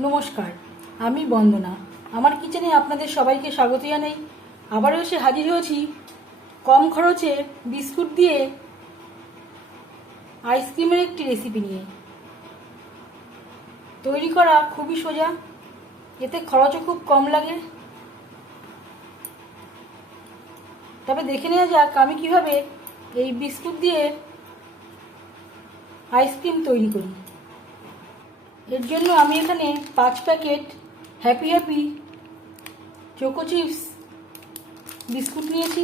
নমস্কার, আমি বন্দনা। আমার কিচেনে আপনাদের সবাইকে স্বাগত জানাই। আবারও এসে হাজির হয়েছি কম খরচে বিস্কুট দিয়ে আইসক্রিমের একটি রেসিপি নিয়ে। তৈরি করা খুবই সোজা, এতে খরচও খুব কম লাগে। তবে দেখে নেওয়া যাক আমি কিভাবে এই বিস্কুট দিয়ে আইসক্রিম তৈরি করি। এর জন্য আমি এখানে 5 packet happy choco chips biscuit নিয়েছি।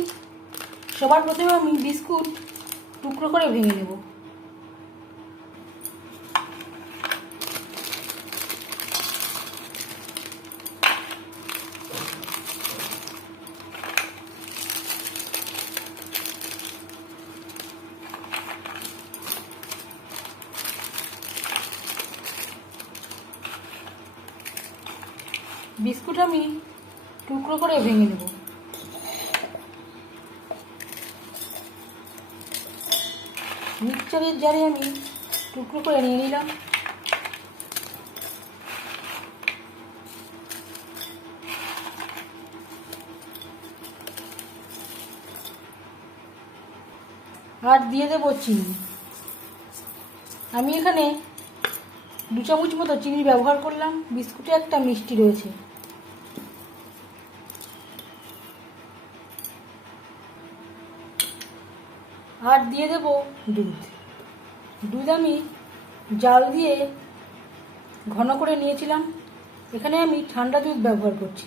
সবার প্রথমে আমি বিস্কুট টুকরো করে ভেঙে নেব। বিস্কুট আমি টুকরো করে ভেঙে নেব। মিক্সচারের জারে আমি টুকরো করে নিয়ে নিলাম। আর দিয়ে দেব চিনি। আমি এখানে 2 চামচ মতো চিনি ব্যবহার করলাম। বিস্কুটে একটা মিষ্টি রয়েছে। আর দিয়ে দেব দুধ আমি জাল দিয়ে ঘন করে নিয়েছিলাম। এখানে আমি ঠান্ডা দুধ ব্যবহার করছি।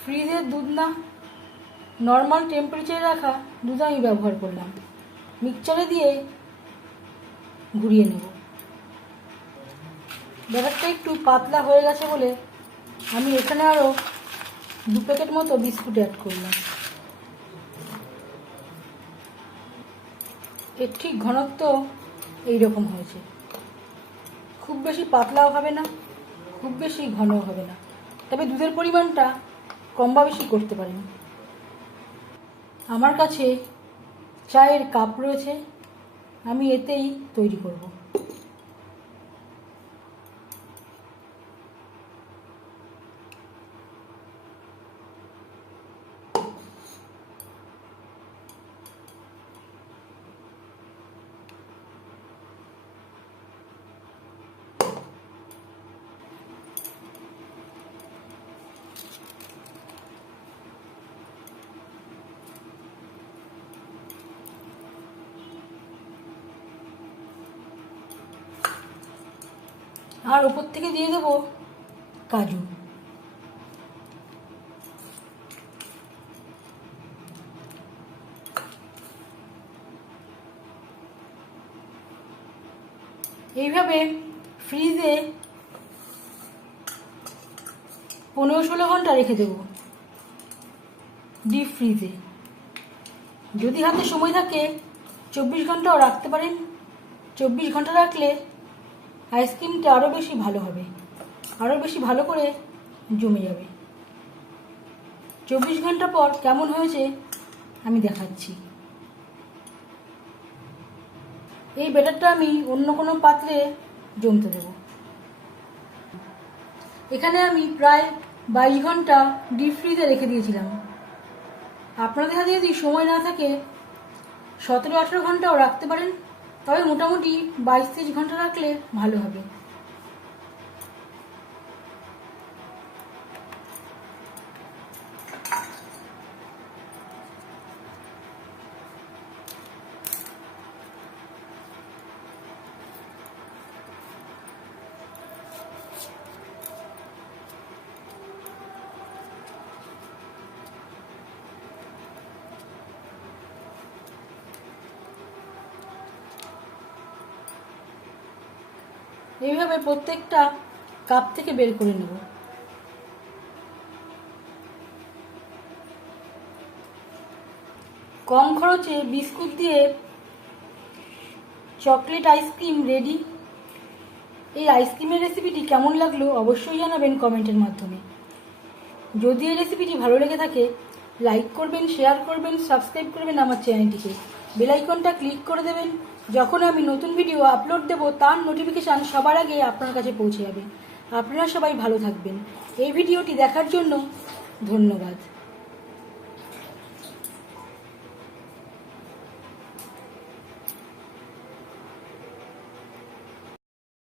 ফ্রিজের দুধ না, নর্মাল টেম্পারেচারে রাখা দুধ আমি ব্যবহার করলাম। মিক্সচারে দিয়ে ঘুরিয়ে নেব। ব্যাটারটা একটু পাতলা হয়ে গেছে বলে আমি এখানে আরও 2 প্যাকেট মতো বিস্কুট অ্যাড করলাম। এর ঠিক ঘনত্ব এইরকম হয়েছে। খুব বেশি পাতলাও হবে না, খুব বেশি ঘনও হবে না। তবে দুধের পরিমাণটা কম বা বেশি করতে পারেন। আমার কাছে চায়ের কাপ রয়েছে, আমি এতেই তৈরি করব। আর উপর থেকে দিয়ে দেব কাজু। এইভাবে ফ্রিজে 15-16 ঘন্টা রেখে দেব, ডিপ ফ্রিজে। যদি হাতে সময় থাকে 24 ঘন্টাও রাখতে পারেন। 24 ঘন্টা রাখলে আইসক্রিমটা আরও বেশি ভালো হবে, আরও বেশি ভালো করে জমে যাবে। 24 ঘন্টা পর কেমন হয়েছে আমি দেখাচ্ছি। এই ব্যাটারটা আমি অন্য কোনো পাত্রে জমতে দেব। এখানে আমি প্রায় 22 ঘন্টা ডিপ ফ্রিজে রেখে দিয়েছিলাম। আপনাদের হাতে যদি সময় না থাকে 17-18 ঘন্টাও রাখতে পারেন, তবে মোটামুটি 22-23 ঘন্টা রাখলে ভালো হবে। এইভাবে প্রত্যেকটা কাপ থেকে বের করে নেব। কম খরচে বিস্কুট দিয়ে চকলেট আইসক্রিম রেডি। এই আইসক্রিমের রেসিপিটি কেমন লাগলো অবশ্যই জানাবেন কমেন্টের মাধ্যমে। যদি এই রেসিপিটি ভালো লেগে থাকে লাইক করবেন, শেয়ার করবেন, সাবস্ক্রাইব করবেন আমার চ্যানেলটিকে। বেল আইকনটা ক্লিক করে দেবেন। যখন আমি নতুন ভিডিও আপলোড দেব তার নোটিফিকেশান সবার আগে আপনার কাছে পৌঁছে যাবে। আপনারা সবাই ভালো থাকবেন। এই ভিডিওটি দেখার জন্য ধন্যবাদ।